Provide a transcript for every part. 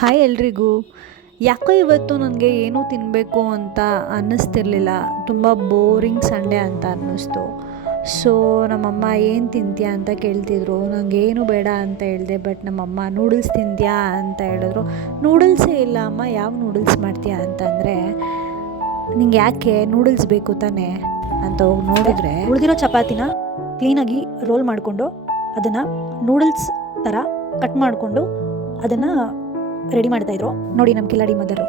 Hi ಎಲ್ರಿಗೂ. ಯಾಕೋ ಇವತ್ತು ನನಗೆ ಏನೂ ತಿನ್ನಬೇಕು ಅಂತ ಅನ್ನಿಸ್ತಿರ್ಲಿಲ್ಲ. ತುಂಬ ಬೋರಿಂಗ್ ಸಂಡೇ ಅಂತ ಅನ್ನಿಸ್ತು. ಸೊ ನಮ್ಮಮ್ಮ ಏನು ತಿಂತೀಯಾ ಅಂತ ಕೇಳ್ತಿದ್ರು. ನನಗೇನು ಬೇಡ ಅಂತ ಹೇಳಿದೆ. ಬಟ್ ನಮ್ಮಮ್ಮ ನೂಡಲ್ಸ್ ತಿಂತೀಯಾ ಅಂತ ಹೇಳಿದ್ರು. ನೂಡಲ್ಸೇ ಇಲ್ಲ ಅಮ್ಮ, ಯಾವ ನೂಡಲ್ಸ್ ಮಾಡ್ತೀಯಾ ಅಂತಂದರೆ, ನಿಂಗೆ ಯಾಕೆ ನೂಡಲ್ಸ್ ಬೇಕು ತಾನೇ ಅಂತ ಹೋಗಿ ನೋಡಿದ್ರೆ, ಉಳಿದಿರೋ ಚಪಾತಿನ ಕ್ಲೀನಾಗಿ ರೋಲ್ ಮಾಡಿಕೊಂಡು ಅದನ್ನು ನೂಡಲ್ಸ್ ಥರ ಕಟ್ ಮಾಡಿಕೊಂಡು ಅದನ್ನು ರೆಡಿ ಮಾಡ್ತಾಯಿದ್ರು. ನೋಡಿ ನಮ್ಮ ಕಿಲಾಡಿ ಮದರು.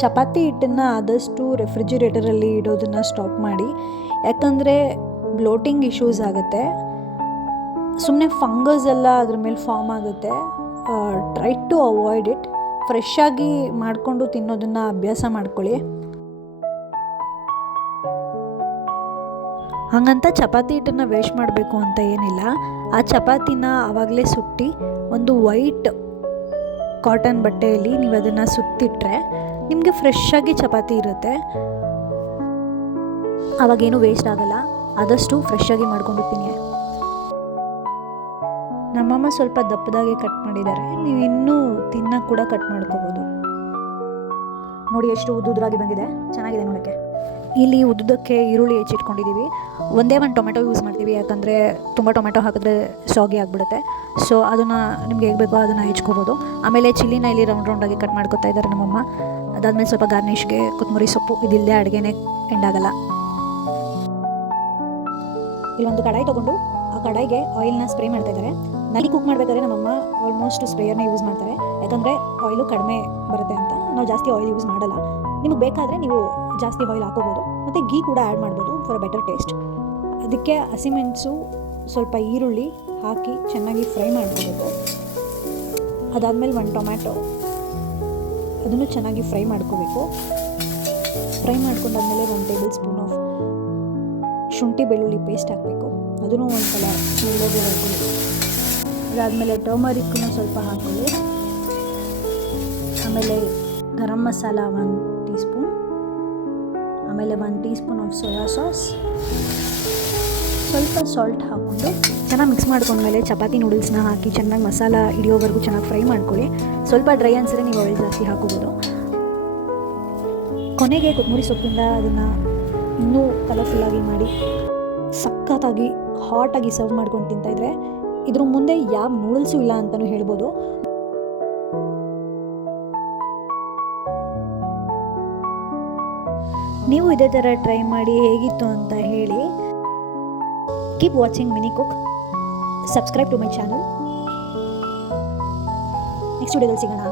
ಚಪಾತಿ ಹಿಟ್ಟನ್ನು ಆದಷ್ಟು ರೆಫ್ರಿಜಿರೇಟರಲ್ಲಿ ಇಡೋದನ್ನು ಸ್ಟಾಪ್ ಮಾಡಿ, ಯಾಕಂದರೆ ಬ್ಲೋಟಿಂಗ್ ಇಶ್ಯೂಸ್ ಆಗುತ್ತೆ. ಸುಮ್ಮನೆ ಫಂಗಸ್ ಎಲ್ಲ ಅದ್ರ ಮೇಲೆ ಫಾರ್ಮ್ ಆಗುತ್ತೆ. Try to avoid it. Fresh ಆಗಿ ಮಾಡಿಕೊಂಡು ತಿನ್ನೋದನ್ನು ಅಭ್ಯಾಸ ಮಾಡ್ಕೊಳ್ಳಿ. ಹಾಗಂತ ಚಪಾತಿ ಹಿಟ್ಟನ್ನು ವೇಸ್ಟ್ ಮಾಡಬೇಕು ಅಂತ ಏನಿಲ್ಲ. ಆ ಚಪಾತಿನ ಆವಾಗಲೇ ಸುಟ್ಟು ಒಂದು ವೈಟ್ ಕಾಟನ್ ಬಟ್ಟೆಯಲ್ಲಿ ನೀವು ಅದನ್ನು ಸುತ್ತಿಟ್ರೆ ನಿಮಗೆ ಫ್ರೆಶ್ಶಾಗಿ ಚಪಾತಿ ಇರುತ್ತೆ. ಆವಾಗೇನು ವೇಸ್ಟ್ ಆಗಲ್ಲ. ಆದಷ್ಟು ಫ್ರೆಶ್ಶಾಗಿ ಮಾಡ್ಕೊಂಡು ತಿನ್ನಿ. ನಮ್ಮಮ್ಮ ಸ್ವಲ್ಪ ದಪ್ಪದಾಗೆ ಕಟ್ ಮಾಡಿದ್ದಾರೆ. ನೀವು ಇನ್ನೂ ತಿನ್ನಕ್ಕೆ ಕೂಡ ಕಟ್ ಮಾಡ್ಕೋಬೋದು. ನೋಡಿ ಎಷ್ಟು ಉದ್ದುದ್ರಾಗಿ ಬಂದಿದೆ, ಚೆನ್ನಾಗಿದೆ ನೋಡೋಕ್ಕೆ. ಇಲ್ಲಿ ಉದ್ದಕ್ಕೆ ಈರುಳ್ಳಿ ಹೆಚ್ಚಿಟ್ಕೊಂಡಿದ್ದೀವಿ. ಒಂದೇ ಒಂದು ಟೊಮೆಟೊ ಯೂಸ್ ಮಾಡ್ತೀವಿ, ಯಾಕಂದರೆ ತುಂಬ ಟೊಮೆಟೊ ಹಾಕಿದ್ರೆ ಸಾಗಿ ಆಗಿಬಿಡುತ್ತೆ. ಸೊ ಅದನ್ನು ನಿಮ್ಗೆ ಹೇಗೆ ಬೇಕೋ ಅದನ್ನು ಹೆಚ್ಕೋಬೋದು. ಆಮೇಲೆ ಚಿಲ್ಲಿನ ಇಲ್ಲಿ ರೌಂಡಾಗಿ ಕಟ್ ಮಾಡ್ಕೊತಾ ಇದ್ದಾರೆ ನಮ್ಮಮ್ಮ. ಅದಾದಮೇಲೆ ಸ್ವಲ್ಪ ಗಾರ್ನಿಷ್ಗೆ ಕೊತ್ತಂಬರಿ ಸೊಪ್ಪು. ಇದಿಲ್ಲದೆ ಅಡುಗೆನೇ ಎಂಡಾಗಲ್ಲ. ಇಲ್ಲೊಂದು ಕಡಾಯಿ ತೊಗೊಂಡು ಆ ಕಡಾಯಿಗೆ ಆಯಿಲ್ನ ಸ್ಪ್ರೇ ಮಾಡ್ತಾ ಇದ್ದಾರೆ. ನಲ್ಲಿ ಕುಕ್ ಮಾಡಬೇಕಾದ್ರೆ ನಮ್ಮಮ್ಮ ಆಲ್ಮೋಸ್ಟ್ ಸ್ಪ್ರೇಯರ್ನ ಯೂಸ್ ಮಾಡ್ತಾರೆ, ಯಾಕಂದರೆ ಆಯಿಲು ಕಡಿಮೆ ಬರುತ್ತೆ ಅಂತ. ನಾವು ಜಾಸ್ತಿ ಆಯಿಲ್ ಯೂಸ್ ಮಾಡಲ್ಲ. ನಿಮಗೆ ಬೇಕಾದರೆ ನೀವು ಜಾಸ್ತಿ ಆಯಿಲ್ ಹಾಕೋಬೋದು, ಮತ್ತು ಗೀ ಕೂಡ ಆ್ಯಡ್ ಮಾಡ್ಬೋದು ಫಾರ್ ಅ ಬೆಟರ್ ಟೇಸ್ಟ್. ಅದಕ್ಕೆ ಹಸಿಮೆಣಸು, ಸ್ವಲ್ಪ ಈರುಳ್ಳಿ ಹಾಕಿ ಚೆನ್ನಾಗಿ ಫ್ರೈ ಮಾಡ್ಕೋಬೇಕು. ಅದಾದಮೇಲೆ ಒಂದು ಟೊಮ್ಯಾಟೊ, ಅದನ್ನು ಚೆನ್ನಾಗಿ ಫ್ರೈ ಮಾಡ್ಕೋಬೇಕು. ಫ್ರೈ ಮಾಡ್ಕೊಂಡಾದ್ಮೇಲೆ 1 ಟೇಬಲ್ ಸ್ಪೂನ್ ಆಫ್ ಶುಂಠಿ ಬೆಳ್ಳುಳ್ಳಿ ಪೇಸ್ಟ್ ಹಾಕಬೇಕು. ಅದನ್ನು ಒಂದು ಸಲ ಸ್ಮೆಲ್ಲೋಗಿ ಹಾಕೊಳ್ಳಿ. ಅದಾದಮೇಲೆ ಟರ್ಮರಿಕ್ಕನ್ನು ಸ್ವಲ್ಪ ಹಾಕೊಳ್ಳಿ. ಆಮೇಲೆ ಗರಂ ಮಸಾಲ 1 ಟೀ ಸ್ಪೂನ್, ಆಮೇಲೆ 1 tea spoon of soya sauce, ಸ್ವಲ್ಪ ಸಾಲ್ಟ್ ಹಾಕ್ಕೊಂಡು ಚೆನ್ನಾಗಿ ಮಿಕ್ಸ್ ಮಾಡ್ಕೊಂಡ್ಮೇಲೆ ಚಪಾತಿ ನೂಡಲ್ಸ್ನ ಹಾಕಿ ಚೆನ್ನಾಗಿ ಮಸಾಲ ಹಿಡಿಯೋವರೆಗೂ ಚೆನ್ನಾಗಿ ಫ್ರೈ ಮಾಡ್ಕೊಳ್ಳಿ. ಸ್ವಲ್ಪ ಡ್ರೈ ಅನಿಸಿದ್ರೆ ನೀವು ಆಯಿಲ್ ಜಾಸ್ತಿ ಹಾಕೋಬೋದು. ಕೊನೆಗೆ ಕೊತ್ತಂಬರಿ ಸೊಪ್ಪಿಂದ ಅದನ್ನು ಇನ್ನೂ ಕಲರ್ಫುಲ್ಲಾಗಿ ಮಾಡಿ ಸಖತ್ತಾಗಿ ಹಾಟಾಗಿ ಸರ್ವ್ ಮಾಡ್ಕೊಂಡು ತಿಂತಾಯಿದ್ರೆ ಇದ್ರ ಮುಂದೆ ಯಾವ ನೂಡಲ್ಸು ಇಲ್ಲ ಅಂತಲೂ ಹೇಳ್ಬೋದು. ನೀವು ಇದೇ ಥರ ಟ್ರೈ ಮಾಡಿ ಹೇಗಿತ್ತು ಅಂತ ಹೇಳಿ. Keep watching mini cook. Subscribe to my channel. Next ವಿಡಿಯೋದಲ್ಲಿ ಸಿಗೋಣ.